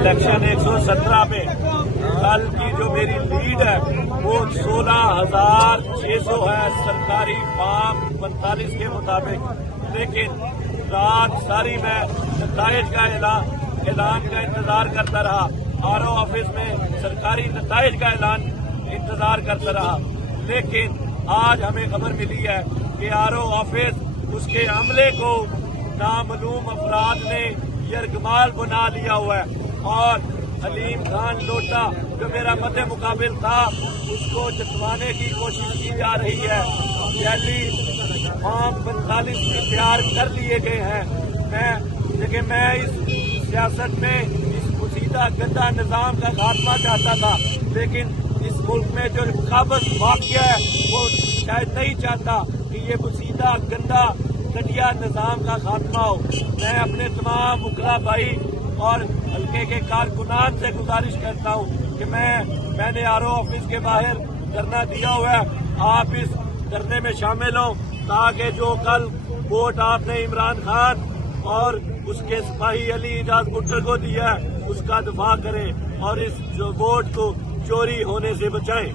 Election 117 में कल की जो मेरी लीड है वो 16,600 है सरकारी फॉर्म 45 के मुताबिक। लेकिन रात सारी मैं नताइज का ऐलान का इंतजार करता रहा। आरओ ऑफिस में सरकारी नताइज का ऐलान इंतजार करता रहा। लेकिन आज हमें खबर मिली है कि आरओ ऑफिस उसके अमले को नामालूम अफराद ने यरगमाल बना लिया हुआ है और हलीम खान लोटा जो मेरा मद्दे मुकाबिल था उसको जतवाने की कोशिश की जा रही है। दिल्ली फॉर्म 45 में तैयार कर लिए गए हैं। लेकिन मैं इस सियासत में इस मुसीदा गंदा निजाम का खात्मा चाहता था, लेकिन इस मुल्क में जो काबज वाक़या है वो शायद नहीं चाहता कि ये मुसीदा गंदा घटिया निजाम का खात्मा हो। मैं अपने तमाम मुखला भाई और हल्के के कारकुनान से गुजारिश करता हूँ कि मैंने आरओ ऑफिस के बाहर धरना दिया हुआ है, आप इस धरने में शामिल हो ताकि जो कल वोट आपने इमरान खान और उसके सिपाही अली इजाज भुट्टो को दिया है उसका दफा करें और इस जो वोट को चोरी होने से बचाएं।